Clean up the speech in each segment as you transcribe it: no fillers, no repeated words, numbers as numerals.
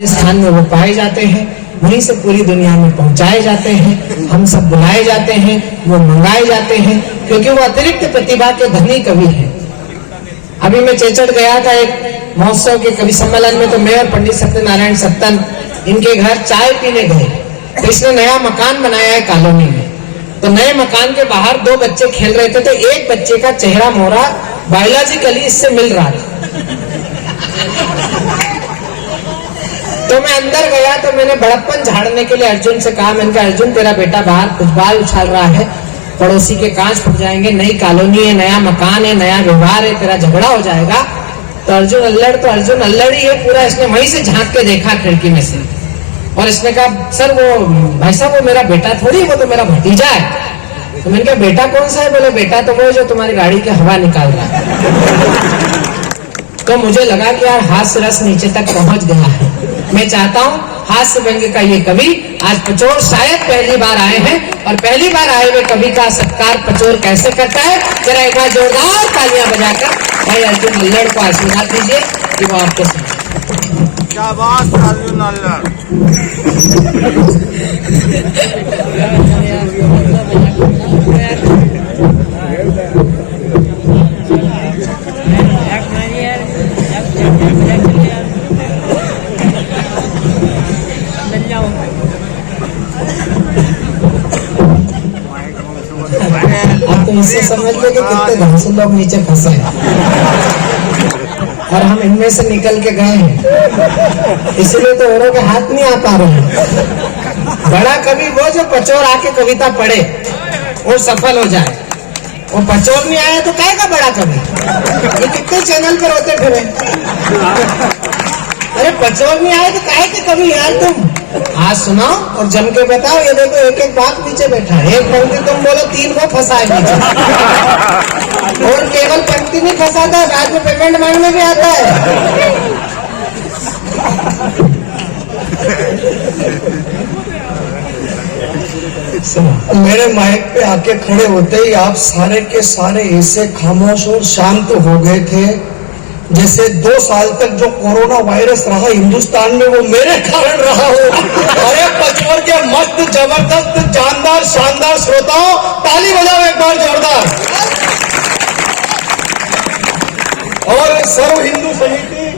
स्थान में वो पाए जाते हैं, वहीं से पूरी दुनिया में पहुंचाए जाते हैं। हम सब बुलाए जाते हैं, वो मंगाए जाते हैं, क्योंकि वो अतिरिक्त प्रतिभा के धनी कवि हैं। अभी मैं चेचड़ गया था एक महोत्सव के कवि सम्मेलन में, तो मैं और पंडित सत्यनारायण सत्तन इनके घर चाय पीने गए। तो इसने नया मकान बनाया है कॉलोनी में। तो नए मकान के बाहर दो बच्चे खेल रहे थे, तो एक बच्चे का चेहरा मोहरा बायोलॉजिकली इससे मिल रहा था। तो मैं अंदर गया, तो मैंने बड़प्पन झाड़ने के लिए अर्जुन से कहा, मैंने कहा अर्जुन तेरा बेटा बाहर कुछ बाल उछाल रहा है, पड़ोसी के कांच फट जाएंगे, नई कॉलोनी है, नया मकान है, नया व्यवहार है, तेरा झगड़ा हो जाएगा। तो अर्जुन अल्लड़ ही है पूरा। इसने वहीं से झांक के देखा खिड़की में से, और इसने कहा सर वो भाई साहब वो मेरा बेटा थोड़ी, वो तो मेरा भतीजा है। तो मैंने कहा बेटा कौन सा है? बोले बेटा तो वो जो तुम्हारी गाड़ी की हवा निकाल रहा है। तो मुझे लगा कि यार हास्य रस नीचे तक पहुंच गया है। मैं चाहता हूं हास्य व्यंग्य का ये कवि आज पचोर शायद पहली बार आए हैं, और पहली बार आए हुए कवि का सत्कार पचोर कैसे करता है, जरा एक बार जोरदार तालियां बजाकर भाई अर्जुन अल्लड़ को आशीर्वाद दीजिए कि वो आपको सुनाए। शाबाश अर्जुन अल्लड़। आप तो इससे समझ लो कि कितने घासू लोग नीचे फंसे हैं, और हम इनमें से निकल के गए हैं, इसलिए तो औरों के हाथ नहीं आ पा रहे हैं। बड़ा कवि वो जो पचोर आके कविता पढ़े और सफल हो जाए। वो पचोर नहीं आया तो काय का बड़ा कवि? ये कितने चैनल पर होते फिरे। अरे पचोर नहीं आए तो काय के कवि यार तुम? आज सुनाओ और जम के बताओ। ये देखो एक एक बात नीचे बैठा है, एक पंक्ति तुम बोलो तीन को फंसा है नीचे। और केवल पंक्ति नहीं फंसाता, बाद में पेमेंट मांगने भी आता है। मेरे माइक पे आके खड़े होते ही आप सारे के सारे ऐसे खामोश और शांत हो गए थे जैसे 2 साल तक जो कोरोना वायरस रहा हिंदुस्तान में वो मेरे कारण रहा हो। अरे पचोर के मस्त जबरदस्त जानदार शानदार श्रोताओं, ताली बजाओ एक बार जोरदार। और सर्व हिंदू समिति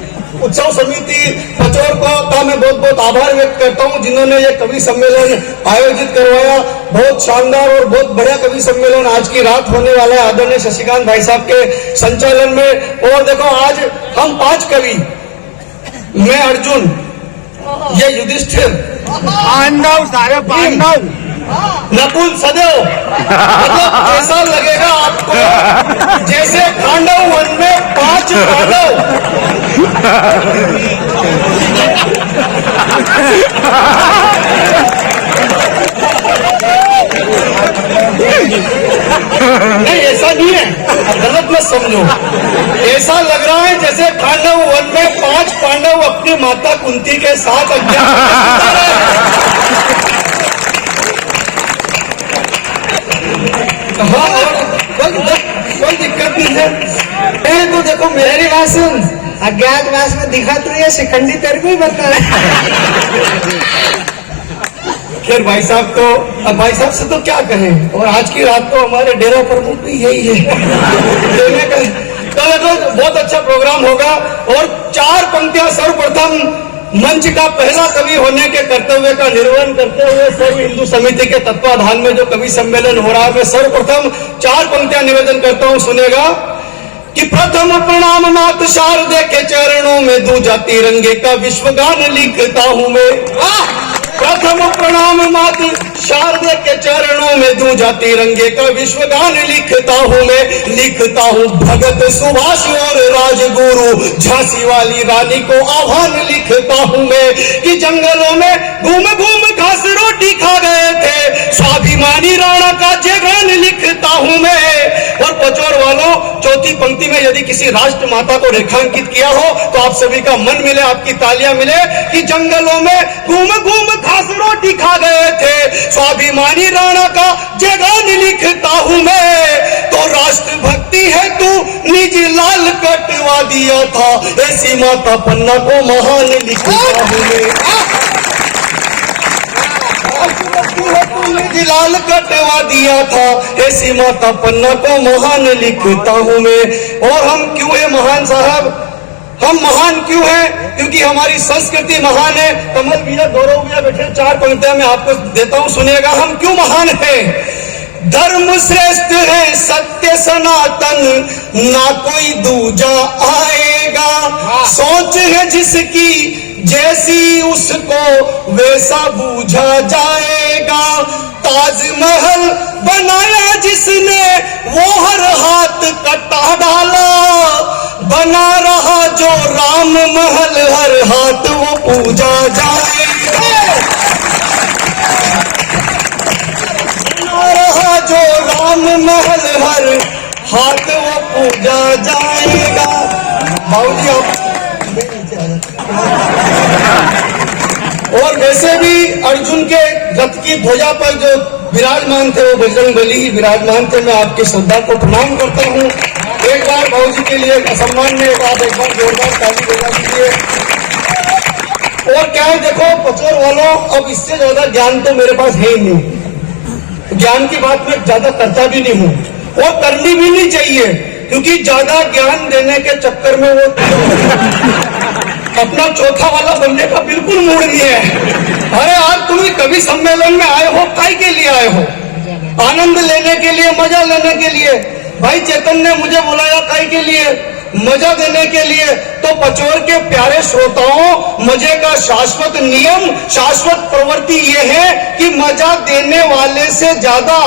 उत्सव समिति पचोर का मैं बहुत बहुत आभार व्यक्त करता हूं, जिन्होंने ये कवि सम्मेलन आयोजित करवाया। बहुत शानदार और बहुत बढ़िया कवि सम्मेलन आज की रात होने वाला है आदरणीय शशिकांत भाई साहब के संचालन में। और देखो आज हम 5 कवि, मैं अर्जुन, ये युधिष्ठिर, पांडव, सारे पांडव, नकुल, सहदेव, मतलब ऐसा लगेगा आपको जैसे पांडव वन में 5 पांडव। नहीं ऐसा नहीं है, गलत मत समझो। ऐसा लग रहा है जैसे पांडव वन में 5 पांडव अपनी माता कुंती के साथ कोई दिक्कत नहीं है। तो देखो मेरी बात सुन, अज्ञातवास में दिखा तो ये शिखंडी तेरे को ही बता रहा। खैर भाई साहब तो अब भाई साहब से तो क्या कहें, और आज की रात तो हमारे डेरा प्रमुख भी यही है। तो देखो बहुत अच्छा प्रोग्राम होगा। और 4 पंक्तियां सर्वप्रथम मंच का पहला कवि होने के कर्तव्य का निर्वहन करते हुए सर्व हिंदू समिति के तत्वाधान में जो कवि सम्मेलन हो रहा है, मैं सर्वप्रथम 4 पंक्तियां निवेदन करता हूं, सुनेगा कि प्रथम प्रणाम मात शारदे के चरणों में, दूजा तिरंगे का विश्वगान लिखता हूं मैं। प्रथम प्रणाम मात शारदे के चरणों में, दूजा तिरंगे का विश्वगान लिखता हूं मैं। लिखता हूं भगत सुभाष और राजगुरु झांसी वाली रानी को आह्वान लिखता हूं मैं, कि जंगलों में घूम घूम घास रोटी खा गए थे स्वाभिमानी राणा का जयगान लिखता हूं मैं। और और पचोर वालों, चौथी पंक्ति में यदि किसी राष्ट्र माता को रेखांकित किया हो तो आप सभी का मन मिले, आपकी तालियां मिले कि जंगलों में घूम घूम घास रोटी खा गए थे, स्वाभिमानी राणा का जयगान लिखता हूं मैं, तो राष्ट्र भक्ति है तू निज लाल कटवा दिया था, ऐसी माता पन्ना को महान लिखता हूं मैं। लाल कटवा दिया था, ऐसी माता पन्ना को महान लिखता हूं मैं। और हम क्यों है महान साहब? हम महान क्यों हैं? क्योंकि हमारी संस्कृति महान है। कमल भैया, गौरव भैया बैठे, 4 पंक्तियां मैं आपको देता हूं, सुनिएगा हम क्यों महान हैं। धर्म श्रेष्ठ है, सत्य सनातन, ना कोई दूजा आएगा, सोच है जिसकी जैसी उसको वैसा बूझा जाएगा, ताजमहल बनाया जिसने वो हर हाथ कटा डाला, बना रहा जो राम महल हर हाथ वो पूजा जाएगा, बना रहा जो राम महल हर हाथ वो पूजा जाएगा। बाबूजी आप और वैसे भी अर्जुन के रथ की ध्वजा पर जो विराजमान थे वो बजरंग बली ही विराजमान थे। मैं आपकी श्रद्धा को प्रणाम करता हूँ। एक बार बाबूजी के लिए सम्मान में एक बार जोरदार ताली बजा दीजिए। और क्या है, देखो पचोर वालों, अब इससे ज्यादा ज्ञान तो मेरे पास है ही नहीं, ज्ञान की बात मैं ज्यादा करता भी नहीं हूँ और करनी भी नहीं चाहिए, क्योंकि ज्यादा ज्ञान देने के चक्कर में वो अपना चौथा वाला बनने का बिल्कुल मूड नहीं है। अरे आप तुम कभी सम्मेलन में आए हो, काय के लिए आए हो? आनंद लेने के लिए, मजा लेने के लिए। भाई चेतन ने मुझे बुलाया काय के लिए? मजा देने के लिए। तो पचोर के प्यारे श्रोताओं, मजे का शाश्वत नियम, शाश्वत प्रवृत्ति ये है कि मजा देने वाले से ज्यादा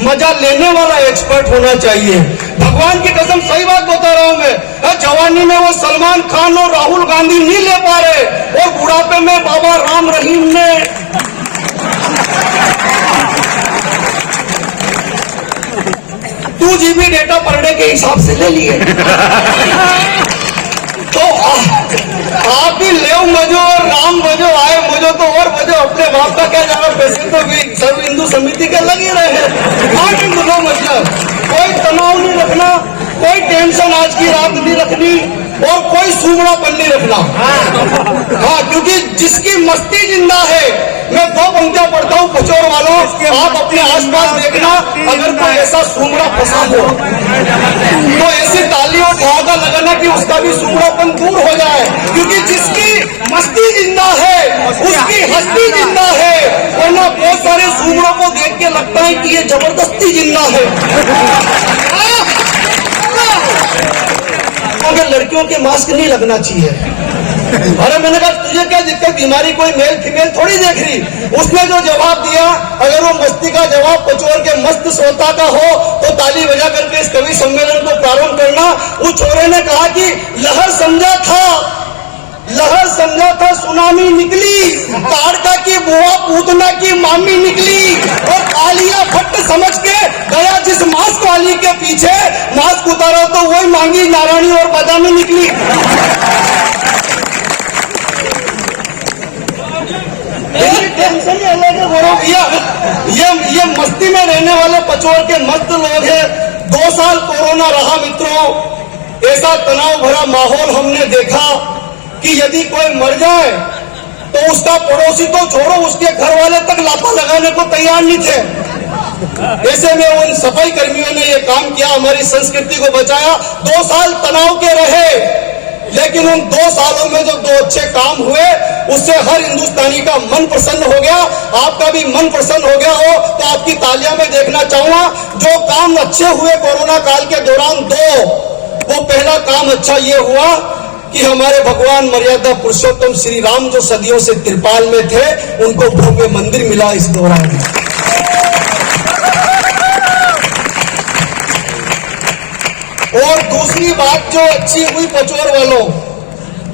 मजा लेने वाला एक्सपर्ट होना चाहिए। भगवान की कसम सही बात बता रहा हूं मैं। जवानी में वो सलमान खान और राहुल गांधी नहीं ले पा रहे, और बुढ़ापे में बाबा राम रहीम ने two GB data per day के हिसाब से ले लिए। तो आप भी ले मजो और राम मजो, आए मजो तो और मजो, अपने बाप का क्या जाना, पैसे तो भी सर्व हिंदू समिति के लगे रहे हैं। आगे मजो, मतलब कोई तनाव नहीं रखना, कोई टेंशन आज की रात नहीं रखनी, और कोई सूंघड़ापन नहीं रखना। हाँ, क्योंकि जिसकी मस्ती जिंदा है। मैं 2 पंक्तियां पढ़ता हूँ पचोर वालों, आप अपने आसपास देखना, अगर कोई ऐसा सूंघड़ा फंसा हो तो ऐसी ताली और ठहाका लगाना कि उसका भी सूंघड़ापन दूर हो जाए, क्योंकि जिसकी मस्ती जिंदा है उसकी हस्ती जिंदा है। वरना बहुत सारे सूंघड़ों को देख के लगता है कि ये जबरदस्ती जिंदा है। अगर लड़कियों के मास्क नहीं लगना चाहिए। अरे मैंने कहा तुझे क्या दिक्कत, बीमारी कोई मेल फीमेल थोड़ी देख रही। उसने जो जवाब दिया, अगर वो मस्ती का जवाब पचोर के मस्त श्रोता का हो तो ताली बजा करके इस कवि सम्मेलन को प्रारंभ करना। उस छोरे ने कहा कि लहर समझा था सुनामी निकली, ताड़का की बुआ पूतना की मामी निकली, और आलिया भट्ट समझ के गया जिस मास्क वाली के पीछे, मास्क उतारा तो वही मांगी नारायणी और बादामी निकली। टेंशन ही अलग है गौरव भैया। ये मस्ती में रहने वाले पचोर के मस्त लोग हैं। 2 साल कोरोना रहा मित्रों, ऐसा तनाव भरा माहौल हमने देखा कि यदि कोई मर जाए तो उसका पड़ोसी तो छोड़ो, उसके घर वाले तक लापा लगाने को तैयार नहीं थे। ऐसे में उन सफाई कर्मियों ने ये काम किया, हमारी संस्कृति को बचाया। 2 साल तनाव के रहे, लेकिन उन 2 सालों में जो 2 अच्छे काम हुए, उससे हर हिंदुस्तानी का मन प्रसन्न हो गया। आपका भी मन प्रसन्न हो गया हो तो आपकी तालियां में देखना चाहूंगा। जो काम अच्छे हुए कोरोना काल के दौरान 2, वो पहला काम अच्छा ये हुआ कि हमारे भगवान मर्यादा पुरुषोत्तम श्री राम जो सदियों से त्रिपाल में थे, उनको भव्य मंदिर मिला इस दौरान। और दूसरी बात जो अच्छी हुई पचोर वालों,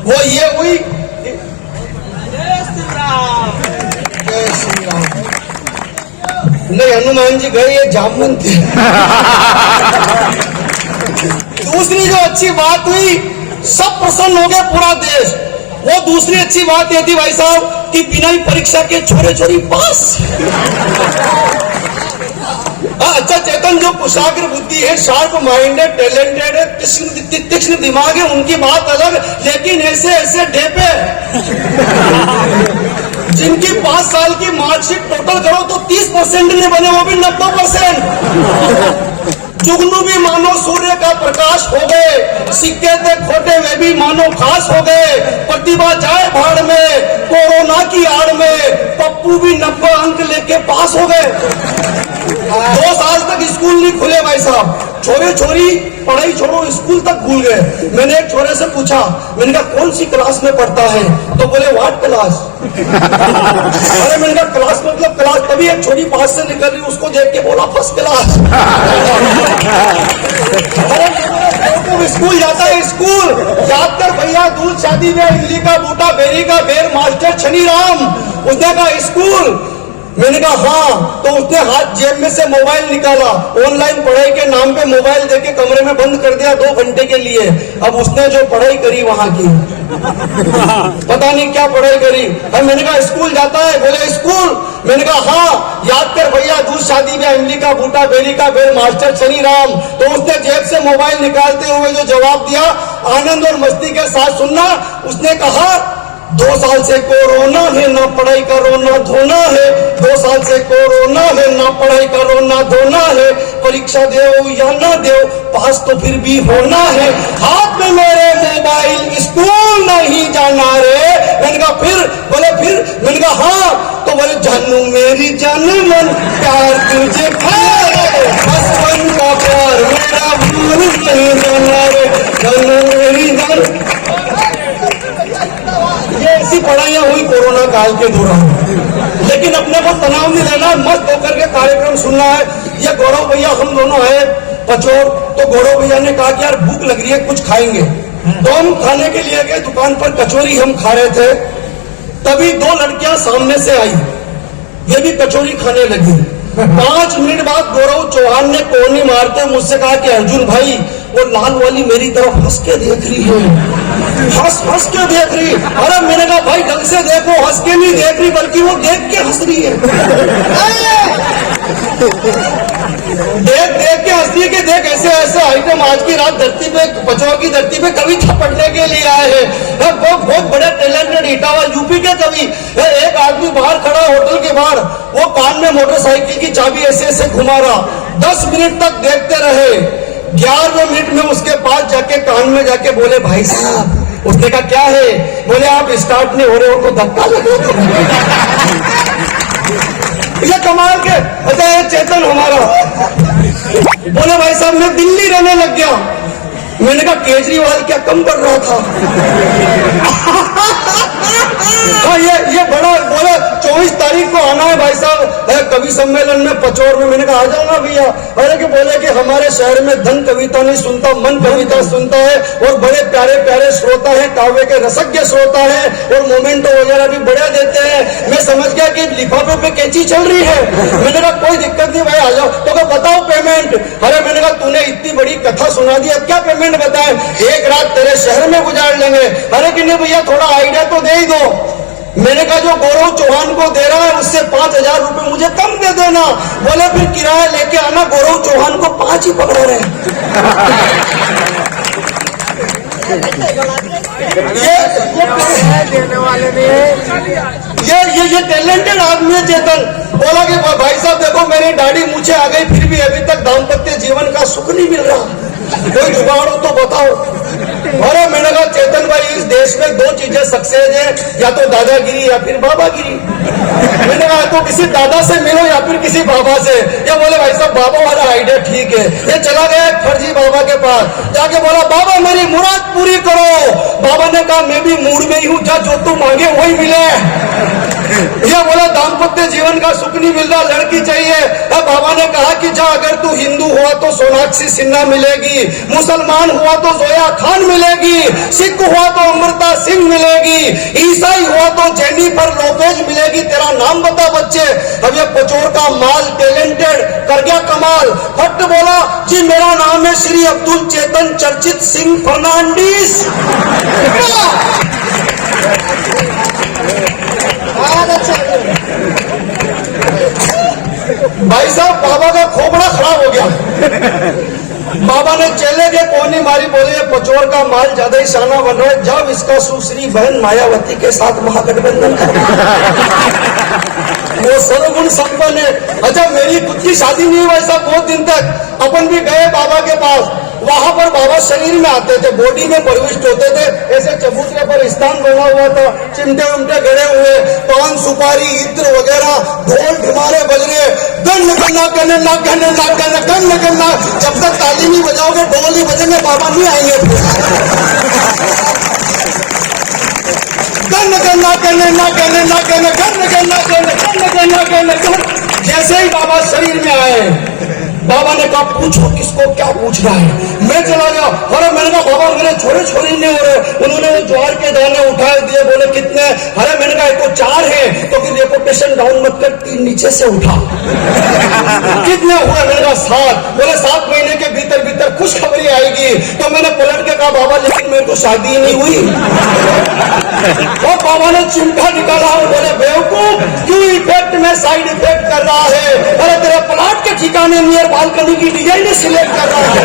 वो ये हुई, जय श्री राम। नहीं, हनुमान जी गए, ये जामन थे। दूसरी जो अच्छी बात हुई, सब प्रसन्न हो गए, पूरा देश। वो दूसरी अच्छी बात ये थी भाई साहब कि बिना ही परीक्षा के छोरे छोरी पास। अच्छा चेतन, जो कुशाग्र बुद्धि है, शार्प माइंड है, टैलेंटेड है, तीक्ष्ण दिमाग है, उनकी बात अलग, लेकिन ऐसे ऐसे ढेपे जिनकी 5 साल की मार्कशीट टोटल करो तो 30% नहीं बने, वो भी 90%। जुगनू भी मानो सूर्य का प्रकाश हो गए, सिक्के थे खोटे वे भी मानो खास हो गए, प्रतिभा जाए भाड़ में, कोरोना की आड़ में, पप्पू भी 90 अंक लेके पास हो गए। 2 साल तक स्कूल नहीं खुले भाई साहब, छोरे छोरी पढ़ाई छोड़ो स्कूल तक भूल गए। मैंने एक छोरे से पूछा, मैंने कहा कौन सी क्लास में पढ़ता है, तो बोले व्हाट क्लास। अरे मैंने कहा क्लास मतलब क्लास, तभी एक छोरी पास से निकल रही, उसको देख के बोला फर्स्ट क्लास। स्कूल जाता है, स्कूल याद कर भैया, दूध शादी में इमली का बूटा, बेरी का बेर, मास्टर शनि राम। उसने कहा स्कूल, मैंने कहा हाँ, तो उसने हाथ जेब में से मोबाइल निकाला, ऑनलाइन पढ़ाई के नाम पे मोबाइल देके कमरे में बंद कर दिया 2 घंटे के लिए। अब उसने जो पढ़ाई करी वहां की, पता नहीं क्या पढ़ाई करी। अब मैंने कहा स्कूल जाता है, बोले स्कूल। मैंने कहा हाँ, याद कर भैया, दूध शादी में इमली का बूटा, बेरी का बेर, मास्टर शनि राम। तो उसने जेब से मोबाइल निकालते हुए जो जवाब दिया, आनंद और मस्ती के साथ सुनना, उसने कहा 2 साल से कोरोना है, ना पढ़ाई का रोना धोना है। 2 साल से कोरोना है, ना पढ़ाई का रोना धोना है। परीक्षा दो या ना दो, पास तो फिर भी होना है। हाथ में मेरे मोबाइल, स्कूल नहीं जाना रे। मैंने कहा फिर, बोले फिर। मैंने कहा हाँ, तो बोले जानू मेरी जान मन, प्यार तुझे बचपन का प्यार मेरा भूल नहीं जाना रे, जानू मेरी जान। ऐसी पढ़ाइयां हुई कोरोना काल के दौरान, लेकिन अपने को तनाव नहीं लेना, मस्त होकर के कार्यक्रम सुनना है। ये गौरव भैया हम दोनों है पचोर, तो गौरव भैया ने कहा कि यार भूख लग रही है, कुछ खाएंगे। तो हम खाने के लिए गए दुकान पर, कचौरी हम खा रहे थे, तभी 2 लड़कियां सामने से आई, ये भी कचौरी खाने लगी। 5 मिनट बाद गौरव चौहान ने कोहनी मारते मुझसे कहा कि अर्जुन भाई, वो लाल वाली मेरी तरफ हंस के देख रही है, हंस के देख रही। अरे मैंने कहा भाई ढंग से देखो, हंस के नहीं देख रही बल्कि वो देख के हंस रही है। देख के हंस रही है कि देख ऐसे ऐसे आइटम आज की रात धरती पे, पचौर की धरती पे कविता पढ़ने के लिए आए हैं। बहुत बड़े टैलेंटेड इटावा यूपी के कवि। एक आदमी बाहर खड़ा होटल के बाहर, वो कान में मोटरसाइकिल की चाबी ऐसे ऐसे घुमा रहा, 10 मिनट तक देखते रहे। 11वें मिनट में उसके पास जाके कान में जाके बोले भाई साहब। उसने कहा क्या है, बोले आप स्टार्ट नहीं हो रहे हो तो धक्का लगे। ये कमाल के, अच्छा ये चेतन हमारा, बोले भाई साहब मैं दिल्ली रहने लग गया। मैंने कहा केजरीवाल क्या कम कर रहा था। हाँ ये बड़ा, बोले 24 तारीख को आना है भाई साहब कवि सम्मेलन में पचौर में। मैंने कहा आ जाओ ना भैया। अरे कि बोले कि हमारे शहर में धन कविता नहीं सुनता, मन कविता सुनता है, और बड़े प्यारे प्यारे श्रोता है, काव्य के रसज्ञ श्रोता है, और मोमेंटो वगैरह भी बढ़िया देते हैं। मैं समझ गया कि लिफाफे पे कैची चल रही है। मैंने कहा कोई दिक्कत नहीं भाई आ जाओ। तो क्या बताओ पेमेंट। अरे मैंने कहा तूने इतनी बड़ी कथा सुना दी, अब क्या पेमेंट बताए, एक रात तेरे शहर में गुजार लेंगे। अरे कि नहीं भैया थोड़ा आइडिया तो दे ही दो। मैंने कहा जो गौरव चौहान को दे रहा है उससे 5000 रुपए मुझे कम दे देना। बोले फिर किराया लेके आना, गौरव चौहान को 5 ही पकड़ रहे। ये टैलेंटेड आदमी है चेतन। बोला कि भाई साहब देखो मेरी दाढ़ी मूछे आ गई, फिर भी अभी तक दाम्पत्य जीवन का सुख नहीं मिल रहा, कोई जुगाड़ हो तो बताओ। अरे मैंने कहा चेतन भाई इस देश में 2 चीजें सक्सेस है, या तो दादागिरी या फिर बाबागिरी। मैंने कहा तो किसी दादा से मिलो या फिर किसी बाबा से। या बोले भाई साहब बाबा वाला आइडिया ठीक है। ये चला गया एक फर्जी बाबा के पास, जाके बोला बाबा मेरी मुराद पूरी करो। बाबा ने कहा मैं भी मूड में ही हूँ, जा जो तू मांगे वही मिले। ये बोला दाम्पत्य जीवन का सुख नहीं मिल रहा, लड़की चाहिए। अब बाबा ने कहा कि जा अगर तू हिंदू हुआ तो सोनाक्षी सिन्हा मिलेगी, मुसलमान हुआ तो जोया खान मिलेगी, सिख हुआ तो अमृता सिंह मिलेगी, ईसाई हुआ तो जेनिफर लोपेज मिलेगी, तेरा नाम नाम बता बच्चे। अब ये पचोर का माल टैलेंटेड कर गया कमाल, फट बोला जी मेरा नाम है श्री अब्दुल चेतन चर्चित सिंह फर्नांडिस। भाई साहब बाबा का खोपड़ा खराब हो गया। बाबा ने चेले के कोनी मारी, बोले ये पचोर का माल ज्यादा ही शाना बन रहा है, जब इसका सुश्री बहन मायावती के साथ महागठबंधन कर वो सर्वगुण संपन्न है। अच्छा मेरी खुद की शादी नहीं हुई साहब बहुत दिन तक, अपन भी गए बाबा के पास, वहां पर बाबा शरीर में आते थे, बॉडी में प्रविष्ट होते थे, ऐसे चबूतरे पर स्थान बना हुआ था, चिमटे उमटे गड़े हुए, पान सुपारी इत्र वगैरह, ढोल ढिमारे बज रहे, गन गन्ना गन ना गन ना गन गन गन्ना। जब तक ताली नहीं बजाओगे ढोल नहीं बजेंगे बाबा नहीं आएंगे। गन गन्ना गन ना गन ना गन गन गन्ना गन गन गन गन। जैसे ही बाबा शरीर में आए, बाबा ने कहा पूछो किसको क्या पूछना है। मैं चला गया, अरे मैंने कहा बाबा मेरे छोरे छोरी नहीं हो रहे। उन्होंने वो ज्वार के दाने उठा दिए, बोले कितने, अरे मैंने कहा एक तो 4 है, तो फिर रेपुटेशन डाउन मत कर 3 नीचे से उठा। कितने हुए, मैंने कहा 7। बोले 7 महीने के भीतर भीतर खुशखबरी आएगी। तो मैंने पलट के कहा बाबा लेकिन मेरे को शादी ही नहीं हुई। और बाबा ने चिमटा निकाला और बोले बेवकूफ क्यों इफेक्ट में साइड इफेक्ट कर रहा है, अरे तेरे प्लाट के ठिकाने नियर बालकनी की डिजाइन सिलेक्ट कर रहा है।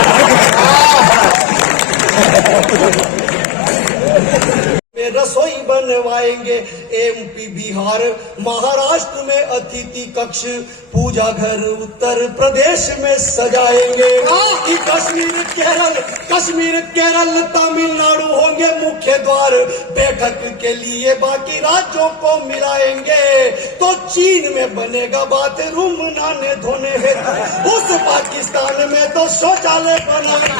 रसोई बनवाएंगे, एमपी बिहार महाराष्ट्र में अतिथि कक्ष, पूजा घर उत्तर प्रदेश में सजाएंगे। कि कश्मीर केरल तमिलनाडु होंगे मुख्य द्वार, बैठक के लिए बाकी राज्यों को मिलाएंगे। तो चीन में बनेगा बाथरूम नहाने धोने हेतु, उस पाकिस्तान में तो शौचालय बनाएंगे।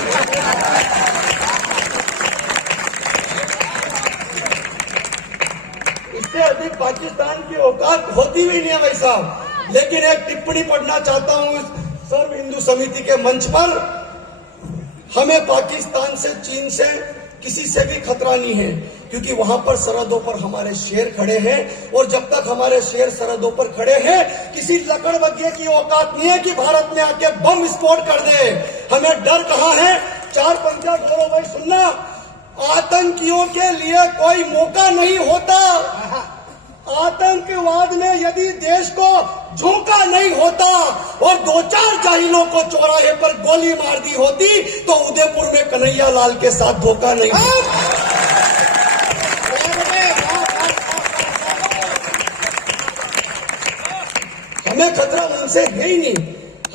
इससे अधिक पाकिस्तान की औकात होती भी नहीं है भाई साहब। लेकिन एक टिप्पणी पढ़ना चाहता हूं इस सर्व हिंदू समिति के मंच पर, हमें पाकिस्तान से चीन से किसी से भी खतरा नहीं है, क्योंकि वहां पर सरहदों पर हमारे शेर खड़े हैं। और जब तक हमारे शेर सरहदों पर खड़े हैं, किसी लकड़बग्घे की औकात नहीं है कि भारत में आके बम विस्फोट कर दे। हमें डर कहां है, 4 पंजा गौरव भाई सुनना, आतंकियों के लिए कोई मौका नहीं होता। आतंकवाद में यदि देश को झोंका नहीं होता और 2-4 जाहिलों को चौराहे पर गोली मार दी होती, तो उदयपुर में कन्हैया लाल के साथ धोखा नहीं होता। हमें खतरा उनसे है ही नहीं,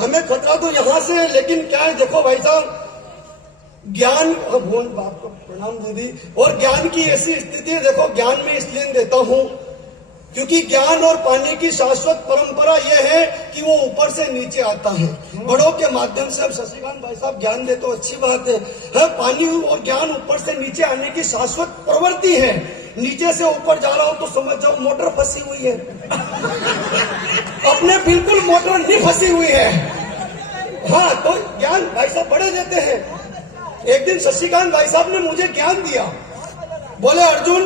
हमें खतरा तो यहां से है। लेकिन क्या है देखो भाई साहब, ज्ञान, बाप को प्रणाम दीदी, और ज्ञान की ऐसी स्थिति है, देखो ज्ञान में इसलिए देता हूं क्योंकि ज्ञान और पाने की शाश्वत परंपरा यह है कि वो ऊपर से नीचे आता है, बड़ों के माध्यम से। अब शशिकांत भाई साहब ज्ञान दे तो अच्छी बात है, पानी और ज्ञान ऊपर से नीचे आने की शाश्वत प्रवृत्ति है। नीचे से ऊपर जा रहा हो तो समझ जाओ मोटर फंसी हुई है। अपने बिल्कुल मोटर नहीं फंसी हुई है। हाँ, तो ज्ञान भाई साहब बड़े देते हैं। एक दिन शशिकांत भाई साहब ने मुझे ज्ञान दिया, बोले अर्जुन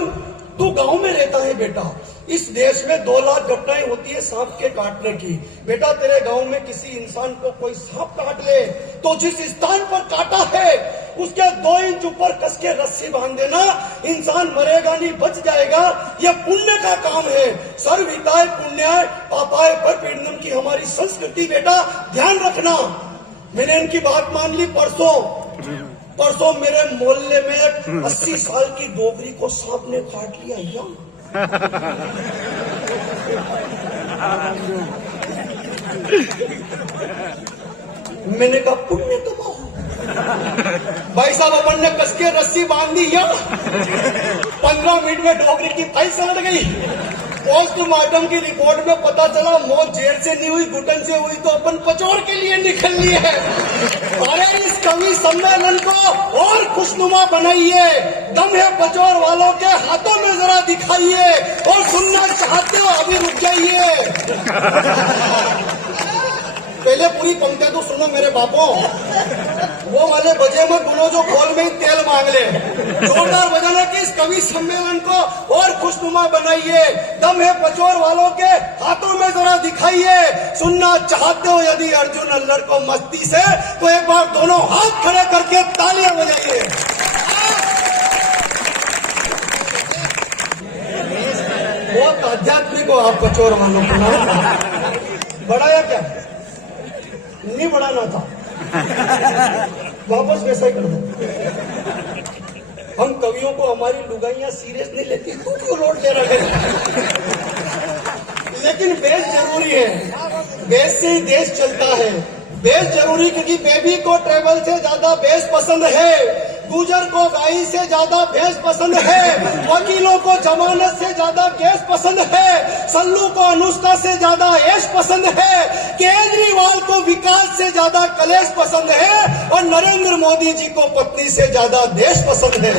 तू गांव में रहता है बेटा, इस देश में 2 लाख घटनाएं होती है सांप के काटने की। बेटा तेरे गांव में किसी इंसान को कोई सांप काट ले तो जिस स्थान पर काटा है उसके 2 इंच ऊपर कस के रस्सी बांध देना, इंसान मरेगा नहीं, बच जाएगा। ये पुण्य का काम है। सर्वहिताय पुण्याय पापाय परपीड़नम की हमारी संस्कृति बेटा, ध्यान रखना। मैंने इनकी बात मान ली। परसों मेरे मोहल्ले में एक 80 साल की डोगरी को सांप ने काट लिया। मैंने कहा पुण्य कमाओ भाई साहब। अपन ने कस के रस्सी बांध दी, 15 मिनट में डोगरी की फाइल सलट गई। पोस्टमार्टम की रिपोर्ट में पता चला मौत जेल से नहीं हुई, घुटन से हुई। तो अपन पचोर के लिए निकल लिए हैं। अरे इस कवि सम्मेलन को और खुशनुमा बनाइए, दम है पचोर वालों के हाथों में जरा दिखाइए। और सुनना चाहते हो अभी रुक जाइए, पहले पूरी पंक्ति तो सुनो मेरे बापों। वो वाले बजे मत बोलो जो खोल में ही तेल मांग ले। जोरदार बजाने की इस कवि सम्मेलन को और खुशनुमा बनाइए। दम है पचोर वालों के हाथों में जरा दिखाइए। सुनना चाहते हो यदि अर्जुन अल्लड़ को मस्ती से, तो एक बार दोनों हाथ खड़े करके तालियां बजाइए। बहुत आध्यात्मिक हो आप पचोर वालों को ना। बढ़ाया क्या? नहीं बढ़ाना था, वापस वैसा ही कर दो। हम कवियों को हमारी लुगाइयां सीरियस नहीं लेती, तू क्यों लोड ले रहा है? लेकिन बेस जरूरी है, बेस से ही देश चलता है। बेस जरूरी क्योंकि बेबी को ट्रेवल से ज्यादा बेस पसंद है, गुजर को गाई से ज्यादा भैंस पसंद है, वकीलों को जमानत से ज्यादा केस पसंद है, सल्लू को अनुष्का से ज्यादा ऐश पसंद है, केजरीवाल को विकास से ज्यादा कलेश पसंद है, और नरेंद्र मोदी जी को पत्नी से ज्यादा देश पसंद है।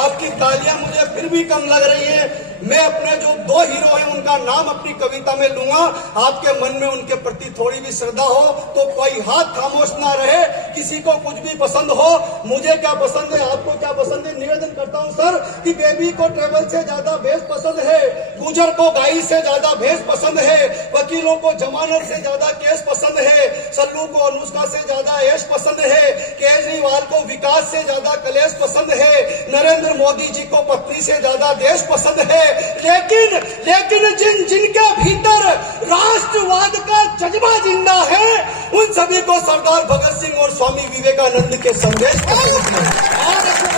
आपकी तालियां मुझे फिर भी कम लग रही है। मैं अपने जो दो हीरो हैं उनका नाम अपनी कविता में लूंगा। आपके मन में उनके प्रति थोड़ी भी श्रद्धा हो तो कोई हाथ खामोश ना रहे। किसी को कुछ भी पसंद हो, मुझे क्या पसंद है, आपको क्या पसंद है, निवेदन करता हूं सर कि बेबी को ट्रेवल से ज्यादा भैंस पसंद है, गुजर को गाई से ज्यादा भैंस पसंद है, वकीलों को जमानत से ज्यादा केस पसंद है, सल्लू को अनुष्का से ज्यादा ऐश पसंद है, केजरीवाल को विकास से ज्यादा कलेश पसंद है, नरेंद्र मोदी जी को पत्नी से ज्यादा देश पसंद है। लेकिन जिनके भीतर राष्ट्रवाद का जज्बा जिंदा है, उन सभी को सरदार भगत सिंह और स्वामी विवेकानंद के संदेश पसंद है।